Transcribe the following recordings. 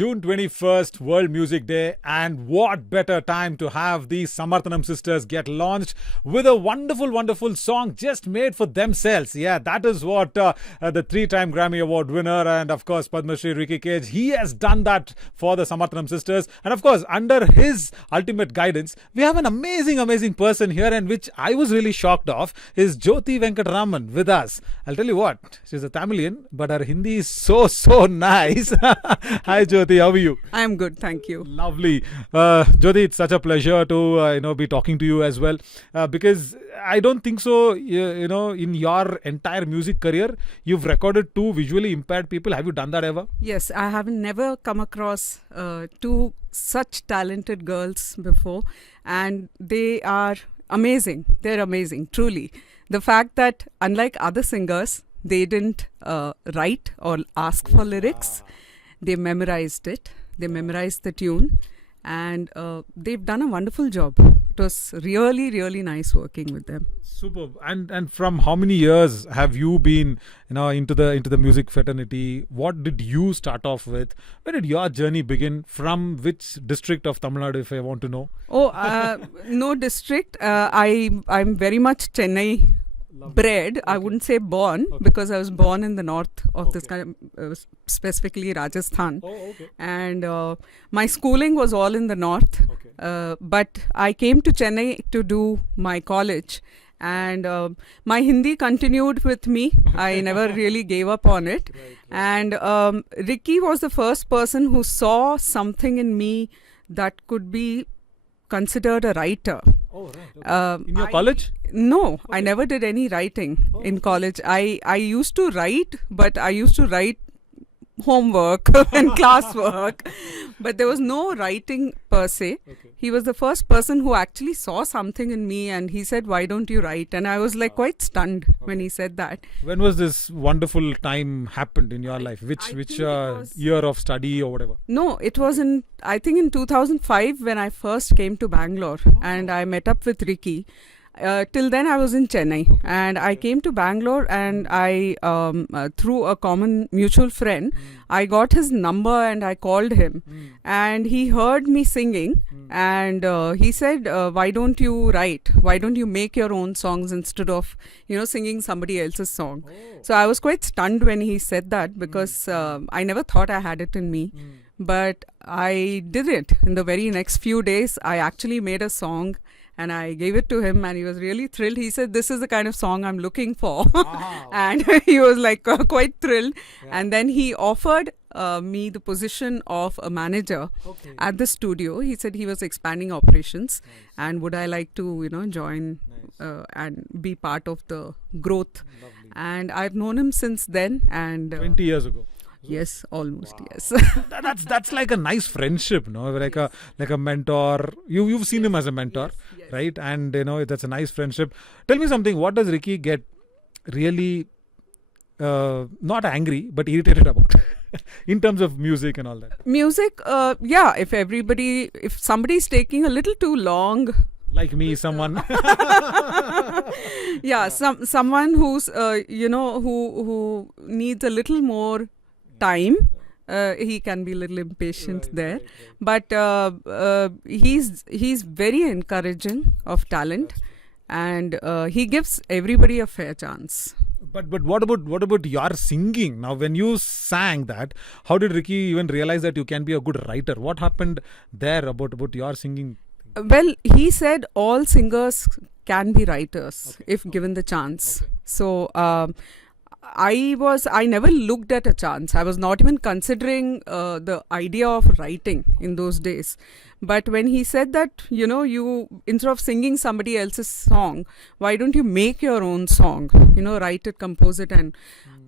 June 21st, World Music Day, and what better time to have the Samarthanam Sisters get launched with a wonderful, wonderful song just made for themselves. Yeah, that is what the 3-time Grammy Award winner and, of course, Padma Shri Ricky Kej, he has done that for the Samarthanam Sisters. And, of course, under his ultimate guidance, we have an amazing, amazing person here, and which I was really shocked of, is Jyothi Venkataramanan with us. I'll tell you what, she's a Tamilian, but her Hindi is so nice. Hi Jyothi, how are you? I am good, thank you. Lovely. Jyothi, it's such a pleasure to be talking to you as well, because I don't think so, in your entire music career, you've recorded 2 visually impaired people. Have you done that ever? Yes, I have never come across 2 such talented girls before, and they are amazing. They're amazing, truly. The fact that unlike other singers, they didn't write or ask for lyrics. They memorized it. They memorized the tune, and they've done a wonderful job. It was really, really nice working with them. Superb. And from how many years have you been, into the music fraternity? What did you start off with? Where did your journey begin? From which district of Tamil Nadu, if I want to know? No district. I'm very much Chennai bred. I wouldn't say born, because I was born in the north of this kind of, specifically Rajasthan. And my schooling was all in the north. But I came to Chennai to do my college. And my Hindi continued with me. I never really gave up on it. And Ricky was the first person who saw something in me that could be considered a writer. In your college? No, I never did any writing in college. I used to write, but I used to write homework and classwork, but there was no writing per se. He was the first person who actually saw something in me, and he said, "Why don't you write?" And I was like quite stunned when he said that. When was this wonderful time happened in your life? Which year of study or whatever? No, it was in 2005 when I first came to Bangalore, and I met up with Ricky. Till then I was in Chennai, and I came to Bangalore, and I through a common mutual friend, I got his number and I called him, and he heard me singing, and he said, why don't you write? Why don't you make your own songs instead of singing somebody else's song? So I was quite stunned when he said that, because I never thought I had it in me. But I did it. In the very next few days, I actually made a song, and I gave it to him, and he was really thrilled. He said, "This is the kind of song I'm looking for." Wow. And he was like quite thrilled. Yeah. And then he offered me the position of a manager at the studio. He said he was expanding operations, and would I like to, join and be part of the growth. Lovely. And I've known him since then. And 20 years ago. Yes, almost. Wow. Yes. that's like a nice friendship, no? Like a mentor. You've seen him as a mentor, yes. Right? And that's a nice friendship. Tell me something. What does Ricky get really not angry but irritated about in terms of music and all that? Music, if somebody's taking a little too long. Like me, someone. Yeah, someone who's who needs a little more time. He can be a little impatient there, but he's very encouraging of talent, and he gives everybody a fair chance. But what about your singing? Now, when you sang that, how did Ricky even realize that you can be a good writer? What happened there about your singing? Well, he said all singers can be writers if given the chance. So I never looked at a chance. I was not even considering the idea of writing in those days. But when he said that, you instead of singing somebody else's song, why don't you make your own song? Write it, compose it, and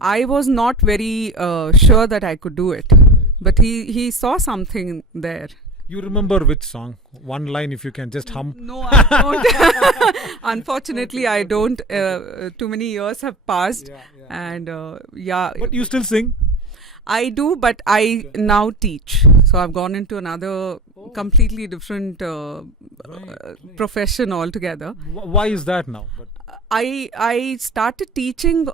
I was not very sure that I could do it. But he saw something there. You remember which song? One line, if you can just hum. No, I don't. Unfortunately, I don't. Too many years have passed. And But you still sing? I do, but I now teach. So I've gone into another completely different profession altogether. Why is that now? I started teaching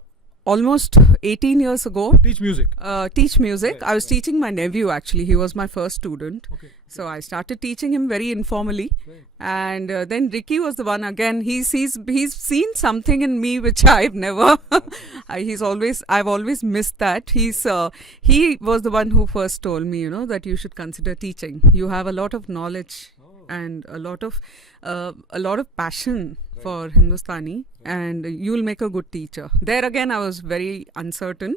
almost 18 years ago. Teach music. Teach music. Right, I was teaching my nephew actually. He was my first student. Okay. So I started teaching him very informally. Right. And then Ricky was the one again. He's seen something in me which I've never. I've always missed that. He was the one who first told me, that you should consider teaching. You have a lot of knowledge and a lot of passion for Hindustani, and you'll make a good teacher. There again, I was very uncertain.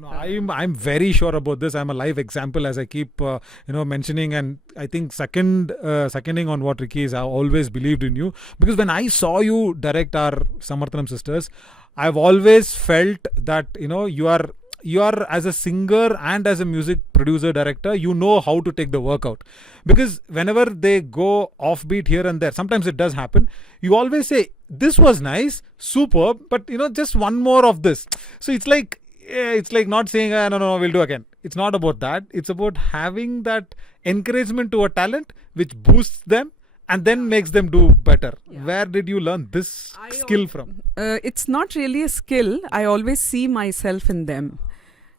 No, I'm very sure about this. I'm a live example, as I keep mentioning, and I think seconding on what Ricky is. I always believed in you, because when I saw you direct our Samarthanam Sisters, I've always felt that you are as a singer and as a music producer director, you know how to take the work out. Because whenever they go offbeat here and there, sometimes it does happen, you always say, this was nice, superb, but just one more of this. So it's like not saying, no, we'll do again. It's not about that. It's about having that encouragement to a talent which boosts them and then makes them do better. Yeah. Where did you learn this skill from? It's not really a skill. I always see myself in them.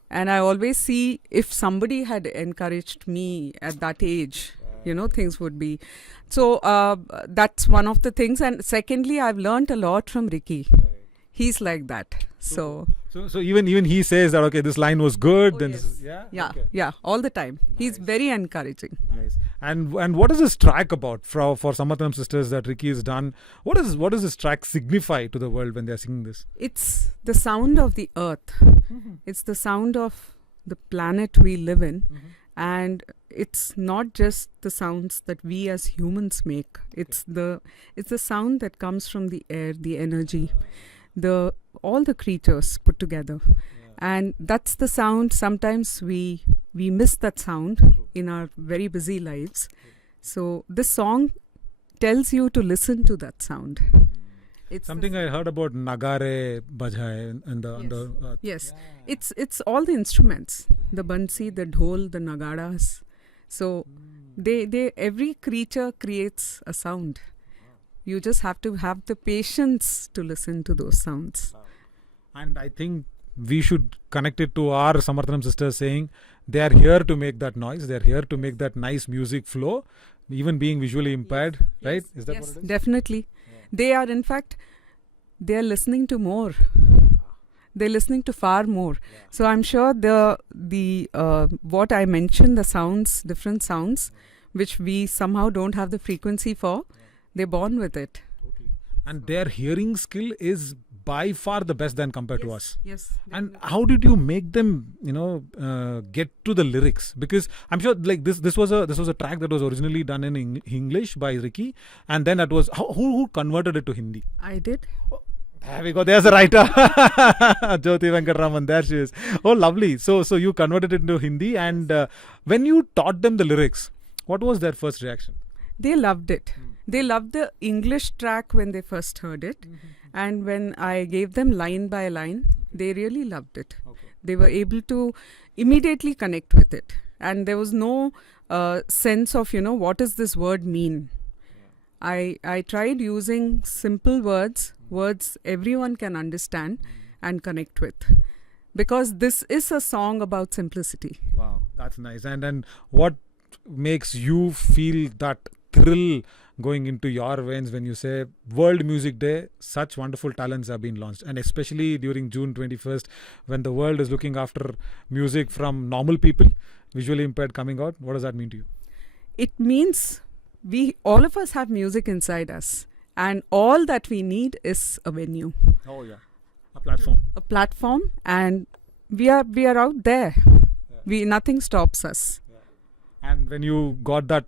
And I always see if somebody had encouraged me at that age, things would be. So that's one of the things. And secondly, I've learned a lot from Ricky. He's like that. So even he says that, okay, this line was good. Oh, then yes. Yeah, all the time. Nice. He's very encouraging. Nice. And what is this track about for Samarthanam Sisters that Ricky has done? What does this track signify to the world when they're singing this? It's the sound of the earth. Mm-hmm. It's the sound of the planet we live in. Mm-hmm. And it's not just the sounds that we as humans make. It's the sound that comes from the air, the energy, all the creatures put together. And that's the sound. Sometimes we miss that sound in our very busy lives. So this song tells you to listen to that sound. It's something I heard about Nagare Bajai and the yes. It's all the instruments, the bansi, the dhol, the nagaras. So they every creature creates a sound. You just have to have the patience to listen to those sounds. And I think we should connect it to our Samarthanam Sisters saying they are here to make that noise. They are here to make that nice music flow, even being visually impaired, right? Is that what it is? Definitely. Yeah. They are, in fact, they are listening to more. They're listening to far more. Yeah. So I'm sure the what I mentioned, the sounds, different sounds, which we somehow don't have the frequency for, they're born with it. Totally. And their hearing skill is by far the best than compared to us. Yes. And how did you make them, get to the lyrics? Because I'm sure, like this was a track that was originally done in English by Ricky, and then it was who converted it to Hindi? I did. Oh, there we go. There's a writer, Jyothi Venkataramanan. There she is. Oh, lovely. So you converted it into Hindi, and when you taught them the lyrics, what was their first reaction? They loved it. They loved the English track when they first heard it. Mm-hmm. And when I gave them line by line, they really loved it. Okay. They were able to immediately connect with it. And there was no sense of, what does this word mean? Yeah. I tried using simple words everyone can understand and connect with. Because this is a song about simplicity. Wow, that's nice. And what makes you feel that thrill going into your veins when you say World Music Day, such wonderful talents have been launched, and especially during June 21st when the world is looking after music from normal people, visually impaired, coming out? What does that mean to you? It means all of us have music inside us, and all that we need is a venue. Oh yeah, a platform. A platform, and we are out there. Yeah. Nothing stops us. Yeah. And when you got that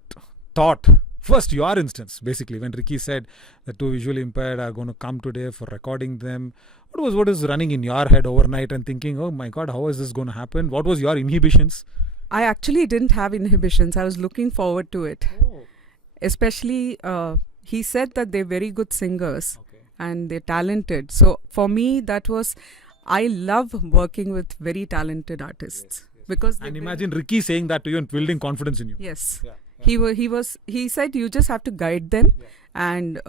thought, first, your instance, basically, when Ricky said that two visually impaired are going to come today for recording them, what is running in your head overnight and thinking, oh my God, how is this going to happen? What was your inhibitions? I actually didn't have inhibitions. I was looking forward to it. Oh. Especially, he said that they're very good singers and they're talented. So for me, I love working with very talented artists. Yes. Because and imagine Ricky saying that to you and building confidence in you. Yes. Yeah. He said you just have to guide them and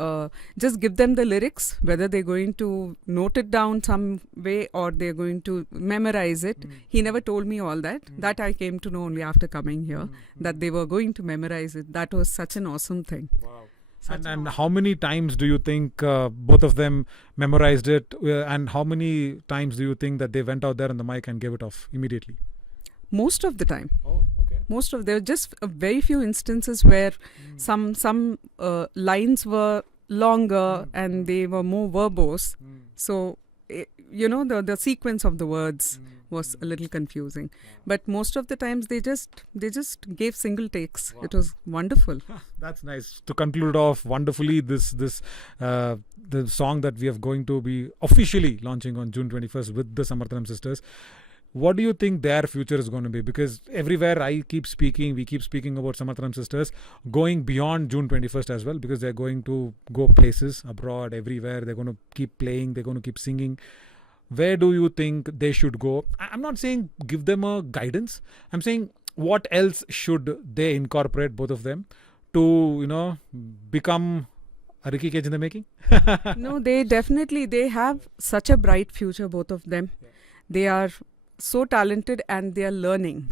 just give them the lyrics, whether they're going to note it down some way or they're going to memorize it. He never told me all that. That I came to know only after coming here, that they were going to memorize it. That was such an awesome thing. Wow. And how many times do you think both of them memorized it? And how many times do you think that they went out there on the mic and gave it off immediately? Most of the time. Oh, okay. There were just a very few instances where some lines were longer and they were more verbose. So, the sequence of the words was a little confusing. But most of the times they just gave single takes. Wow. It was wonderful. That's nice. To conclude off wonderfully, the song that we are going to be officially launching on June 21st with the Samarthanam Sisters. What do you think their future is going to be? Because everywhere we keep speaking about Samarthanam Sisters going beyond June 21st as well, because they're going to go places abroad, everywhere. They're going to keep playing. They're going to keep singing. Where do you think they should go? I'm not saying give them a guidance. I'm saying what else should they incorporate, both of them, to, become a Ricky Kej in the making? No, they have such a bright future, both of them. Yeah. They are so talented and they are learning.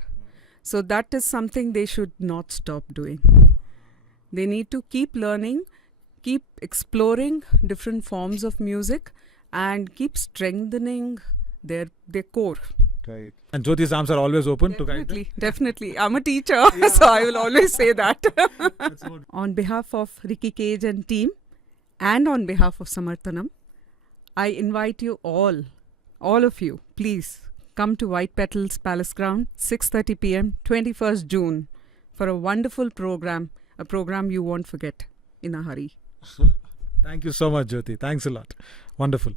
So that is something they should not stop doing. They need to keep learning, keep exploring different forms of music and keep strengthening their core. Right. And Jyothi's arms are always open to guide them? Definitely. I'm a teacher, so I will always say that. On behalf of Ricky Kej and team and on behalf of Samarthanam, I invite you all of you, please, come to White Petals Palace Ground, 6:30 p.m., 21st June, for a wonderful program, a program you won't forget in a hurry. Thank you so much, Jyothi. Thanks a lot. Wonderful.